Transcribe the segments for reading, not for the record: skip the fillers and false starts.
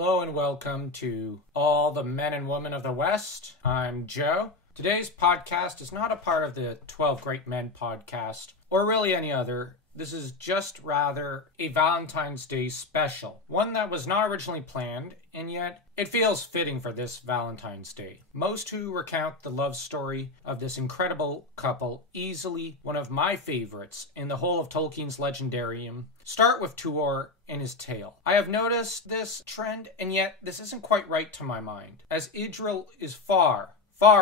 Hello and welcome to all the men and women of the West. I'm Joe. Today's podcast is not a part of the 12 Great Men podcast, or really any other. This is just rather a Valentine's Day special, one that was not originally planned, and yet it feels fitting for this Valentine's Day. Most who recount the love story of this incredible couple, easily one of my favorites in the whole of Tolkien's legendarium, start with Tuor and his tale. I have noticed this trend, and yet this isn't quite right to my mind, as Idril is far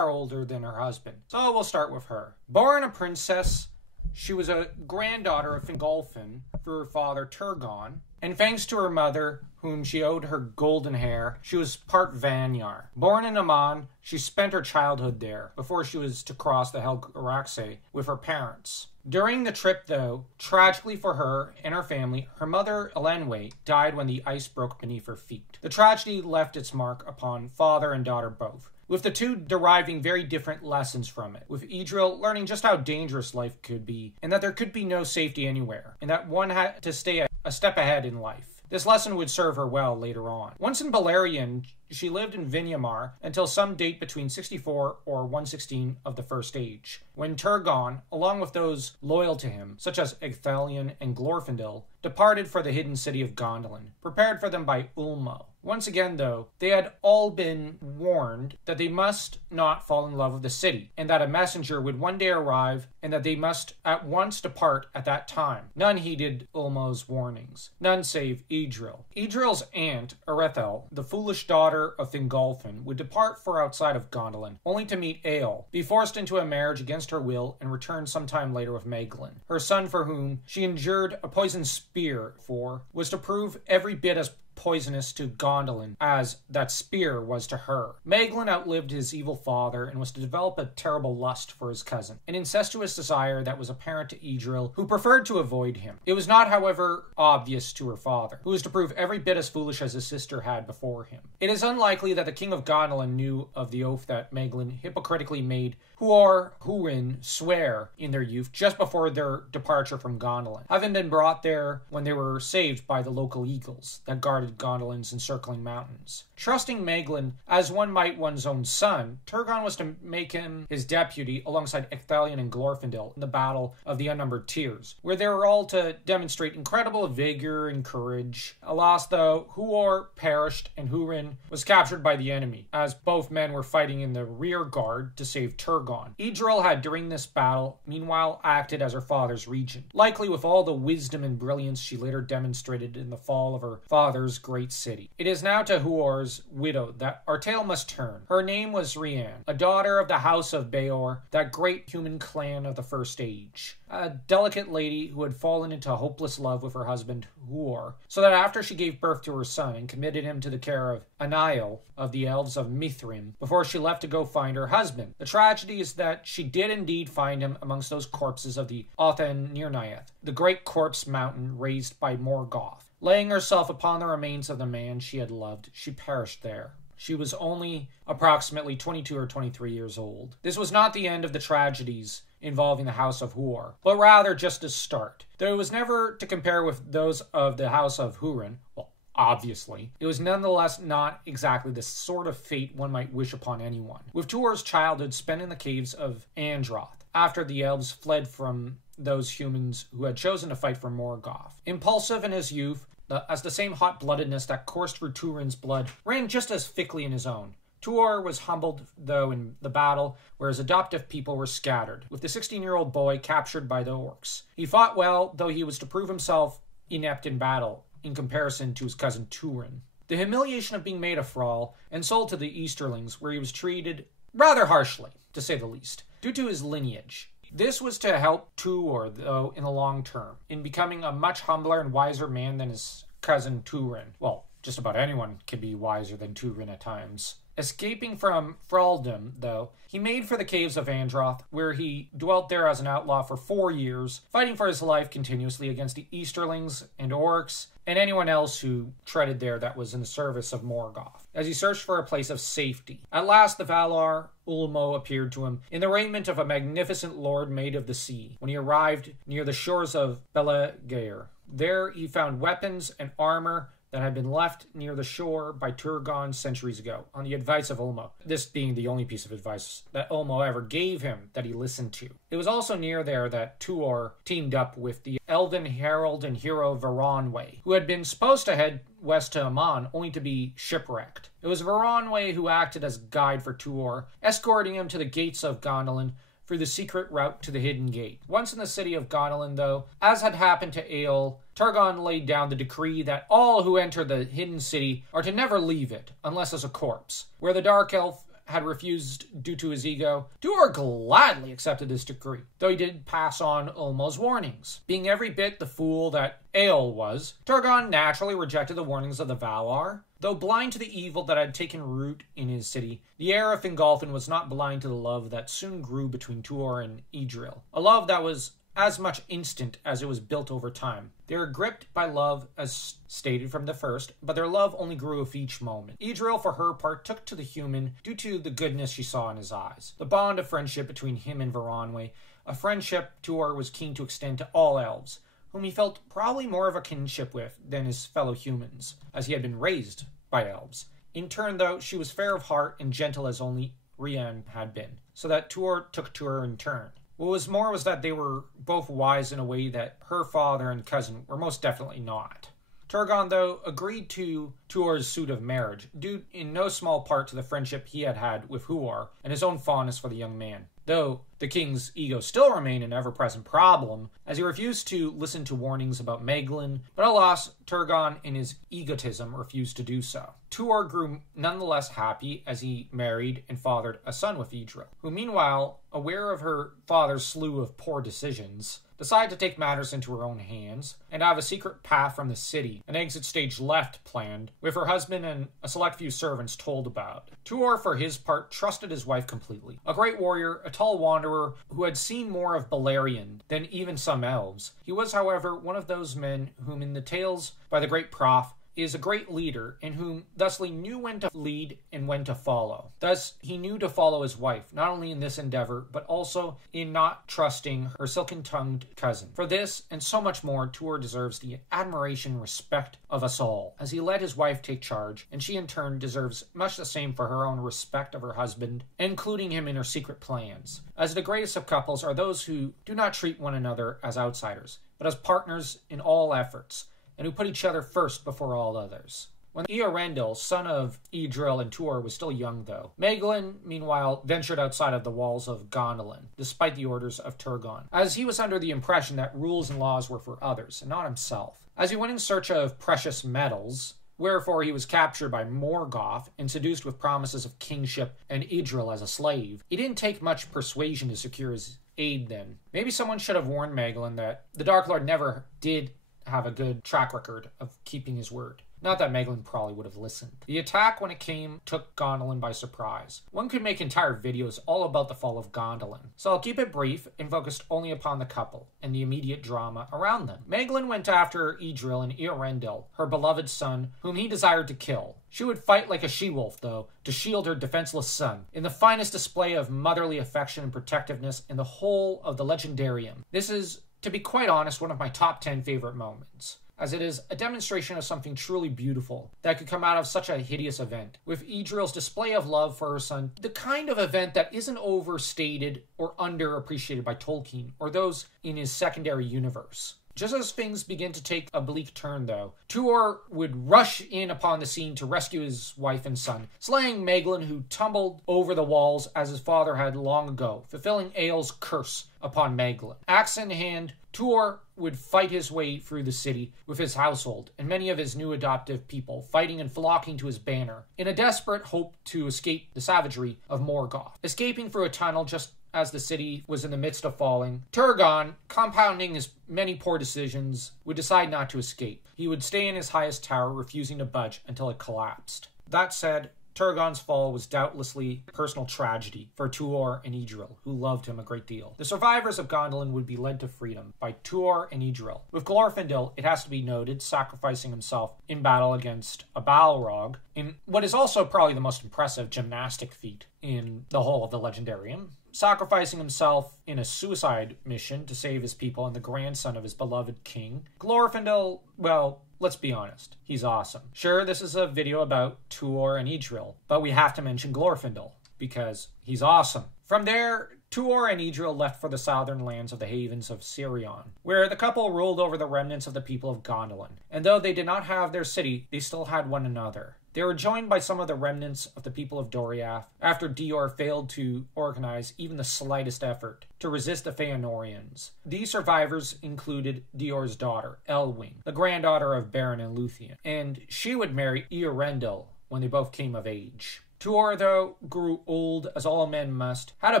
older than her husband. So we'll start with her. Born a princess, she was a granddaughter of Fingolfin for her father Turgon, and thanks to her mother, whom she owed her golden hair, she was part Vanyar. Born in Aman, she spent her childhood there, before she was to cross the Helgaraxe with her parents. During the trip, though, tragically for her and her family, her mother, Elenwe, died when the ice broke beneath her feet. The tragedy left its mark upon father and daughter both, with the two deriving very different lessons from it, with Idril learning just how dangerous life could be, and that there could be no safety anywhere, and that one had to stay a step ahead in life. This lesson would serve her well later on. Once in Beleriand, she lived in Vinyamar until some date between 64 or 116 of the First Age, when Turgon, along with those loyal to him, such as Ecthelion and Glorfindel, departed for the hidden city of Gondolin, prepared for them by Ulmo. Once again, though, they had all been warned that they must not fall in love with the city, and that a messenger would one day arrive, and that they must at once depart at that time. None heeded Ulmo's warnings. None save Idril. Idril's aunt, Erethel, the foolish daughter of Fingolfin, would depart for outside of Gondolin, only to meet Eöl, be forced into a marriage against her will, and return sometime later with Maeglin. Her son, for whom she endured a poisoned spear for, was to prove every bit as poisonous to Gondolin as that spear was to her. Maeglin outlived his evil father and was to develop a terrible lust for his cousin, an incestuous desire that was apparent to Idril, who preferred to avoid him. It was not, however, obvious to her father, who was to prove every bit as foolish as his sister had before him. It is unlikely that the king of Gondolin knew of the oath that Maeglin hypocritically made Hurin swear in their youth just before their departure from Gondolin, having been brought there when they were saved by the local eagles that guarded Gondolin's encircling mountains. Trusting Maeglin as one might one's own son, Turgon was to make him his deputy alongside Ecthelion and Glorfindel in the Battle of the Unnumbered Tears, where they were all to demonstrate incredible vigor and courage. Alas, though, Huor perished and Hurin was captured by the enemy, as both men were fighting in the rear guard to save Turgon. Idril had, during this battle, meanwhile acted as her father's regent, likely with all the wisdom and brilliance she later demonstrated in the fall of her father's great city. It is now to Huor's widow that our tale must turn. Her name was Rian, a daughter of the house of Beor, that great human clan of the First Age. A delicate lady who had fallen into hopeless love with her husband Huor, so that after she gave birth to her son and committed him to the care of Anael of the elves of Mithrin, before she left to go find her husband. The tragedy is that she did indeed find him amongst those corpses of the Othanirniath, the great corpse mountain raised by Morgoth. Laying herself upon the remains of the man she had loved, she perished there. She was only approximately 22 or 23 years old. This was not the end of the tragedies involving the House of Huor, but rather just a start. Though it was never to compare with those of the House of Hurin, well, obviously, it was nonetheless not exactly the sort of fate one might wish upon anyone. With Tuor's childhood spent in the caves of Androth, after the elves fled from those humans who had chosen to fight for Morgoth. Impulsive in his youth, as the same hot-bloodedness that coursed through Turin's blood ran just as thickly in his own. Tuor was humbled, though, in the battle where his adoptive people were scattered, with the 16-year-old boy captured by the orcs. He fought well, though he was to prove himself inept in battle, in comparison to his cousin Turin. The humiliation of being made a thrall and sold to the Easterlings, where he was treated rather harshly, to say the least, due to his lineage. This was to help Tuor, though, in the long term, in becoming a much humbler and wiser man than his cousin Turin. Well, just about anyone can be wiser than Turin at times. Escaping from thraldom, though, he made for the caves of Androth, where he dwelt there as an outlaw for 4 years, fighting for his life continuously against the Easterlings and orcs, and anyone else who treaded there that was in the service of Morgoth, as he searched for a place of safety. At last the Valar Ulmo appeared to him in the raiment of a magnificent lord made of the sea, when he arrived near the shores of Belegheir. There he found weapons and armor that had been left near the shore by Turgon centuries ago, on the advice of Ulmo. This being the only piece of advice that Ulmo ever gave him that he listened to. It was also near there that Tuor teamed up with the elven herald and hero Varanwe, who had been supposed to head west to Aman, only to be shipwrecked. It was Varanwe who acted as guide for Tuor, escorting him to the gates of Gondolin for the secret route to the Hidden Gate. Once in the city of Gondolin, though, as had happened to Eöl, Turgon laid down the decree that all who enter the hidden city are to never leave it, unless as a corpse. Where the Dark Elf had refused due to his ego, Tuor gladly accepted this decree, though he did pass on Ulmo's warnings. Being every bit the fool that Eöl was, Turgon naturally rejected the warnings of the Valar. Though blind to the evil that had taken root in his city, the heir of Fingolfin was not blind to the love that soon grew between Tuor and Idril. A love that was as much instant as it was built over time. They were gripped by love as stated from the first, but their love only grew with each moment. Idril, for her part, took to the human due to the goodness she saw in his eyes. The bond of friendship between him and Varanwe, a friendship Tuor was keen to extend to all elves, whom he felt probably more of a kinship with than his fellow humans, as he had been raised by elves. In turn, though, she was fair of heart and gentle as only Rian had been, so that Tuor took to her in turn. What was more was that they were both wise in a way that her father and cousin were most definitely not. Turgon, though, agreed to Tuor's suit of marriage, due in no small part to the friendship he had had with Huor and his own fondness for the young man. Though the king's ego still remained an ever-present problem, as he refused to listen to warnings about Maeglin, but alas, Turgon, in his egotism, refused to do so. Tuor grew nonetheless happy as he married and fathered a son with Idril, who meanwhile, aware of her father's slew of poor decisions, decided to take matters into her own hands and have a secret path from the city, an exit stage left planned, with her husband and a select few servants told about. Tuor, for his part, trusted his wife completely. A great warrior, a tall wanderer who had seen more of Beleriand than even some elves. He was, however, one of those men whom in the tales by the great Prof is a great leader, and whom thusly knew when to lead and when to follow. Thus, he knew to follow his wife, not only in this endeavor, but also in not trusting her silken-tongued cousin. For this, and so much more, Tuor deserves the admiration and respect of us all, as he let his wife take charge, and she in turn deserves much the same for her own respect of her husband, including him in her secret plans. As the greatest of couples are those who do not treat one another as outsiders, but as partners in all efforts, and who put each other first before all others. When Eorendil, son of Idril and Tuor, was still young, though, Maeglin, meanwhile, ventured outside of the walls of Gondolin, despite the orders of Turgon, as he was under the impression that rules and laws were for others, and not himself. As he went in search of precious metals, wherefore he was captured by Morgoth and seduced with promises of kingship and Idril as a slave, it didn't take much persuasion to secure his aid then. Maybe someone should have warned Maeglin that the Dark Lord never did have a good track record of keeping his word. Not that Maeglin probably would have listened. The attack, when it came, took Gondolin by surprise. One could make entire videos all about the fall of Gondolin, so I'll keep it brief and focused only upon the couple and the immediate drama around them. Maeglin went after Idril and Eorendil, her beloved son, whom he desired to kill. She would fight like a she-wolf, though, to shield her defenseless son, in the finest display of motherly affection and protectiveness in the whole of the Legendarium. This is, to be quite honest, one of my top 10 favorite moments, as it is a demonstration of something truly beautiful that could come out of such a hideous event, with Idril's display of love for her son, the kind of event that isn't overstated or underappreciated by Tolkien or those in his secondary universe. Just as things begin to take a bleak turn, though, Tuor would rush in upon the scene to rescue his wife and son, slaying Maeglin, who tumbled over the walls as his father had long ago, fulfilling Eöl's curse upon Maeglin. Axe in hand, Tuor would fight his way through the city with his household and many of his new adoptive people, fighting and flocking to his banner, in a desperate hope to escape the savagery of Morgoth. Escaping through a tunnel just as the city was in the midst of falling, Turgon, compounding his many poor decisions, would decide not to escape. He would stay in his highest tower, refusing to budge until it collapsed. That said, Turgon's fall was doubtlessly a personal tragedy for Tuor and Idril, who loved him a great deal. The survivors of Gondolin would be led to freedom by Tuor and Idril, with Glorfindel, it has to be noted, sacrificing himself in battle against a Balrog, in what is also probably the most impressive gymnastic feat in the whole of the Legendarium, sacrificing himself in a suicide mission to save his people and the grandson of his beloved king. Glorfindel, well, let's be honest, he's awesome. Sure, this is a video about Tuor and Idril, but we have to mention Glorfindel, because he's awesome. From there, Tuor and Idril left for the southern lands of the havens of Sirion, where the couple ruled over the remnants of the people of Gondolin. And though they did not have their city, they still had one another. They were joined by some of the remnants of the people of Doriath after Tuor failed to organize even the slightest effort to resist the Feanorians. These survivors included Tuor's daughter, Elwing, the granddaughter of Beren and Luthien, and she would marry Eärendil when they both came of age. Tuor, though, grew old, as all men must, had a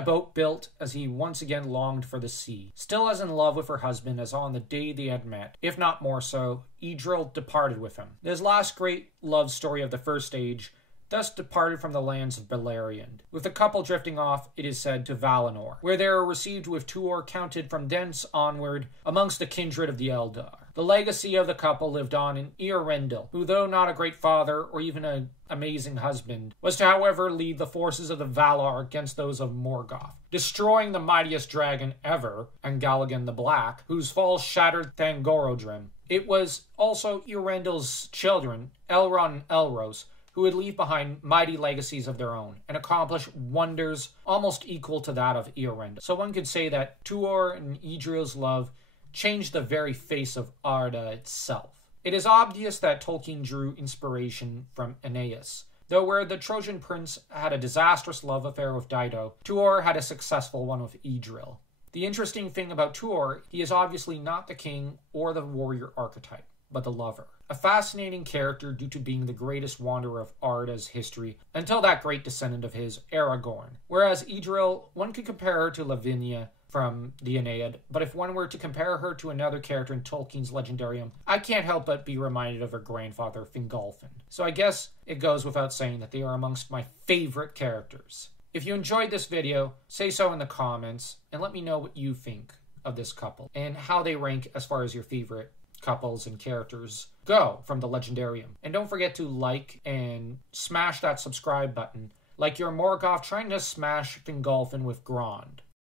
boat built as he once again longed for the sea. Still as in love with her husband as on the day they had met, if not more so, Idril departed with him. His last great love story of the First Age thus departed from the lands of Beleriand, with the couple drifting off, it is said, to Valinor, where they were received with Tuor counted from thence onward amongst the kindred of the Eldar. The legacy of the couple lived on in Eärendil, who, though not a great father or even an amazing husband, was to, however, lead the forces of the Valar against those of Morgoth, destroying the mightiest dragon ever, Angalagan the Black, whose fall shattered Thangorodrim. It was also Eärendil's children, Elrond and Elros, who would leave behind mighty legacies of their own and accomplish wonders almost equal to that of Eärendil. So one could say that Tuor and Idril's love changed the very face of Arda itself. It is obvious that Tolkien drew inspiration from Aeneas, though where the Trojan prince had a disastrous love affair with Dido, Tuor had a successful one with Idril. The interesting thing about Tuor, he is obviously not the king or the warrior archetype, but the lover. A fascinating character due to being the greatest wanderer of Arda's history until that great descendant of his, Aragorn. Whereas Idril, one could compare her to Lavinia from the Aeneid, but if one were to compare her to another character in Tolkien's Legendarium, I can't help but be reminded of her grandfather, Fingolfin. So I guess it goes without saying that they are amongst my favorite characters. If you enjoyed this video, say so in the comments, and let me know what you think of this couple, and how they rank as far as your favorite couples and characters go from the Legendarium. And don't forget to like and smash that subscribe button, like you're Morgoth trying to smash Fingolfin with Grond.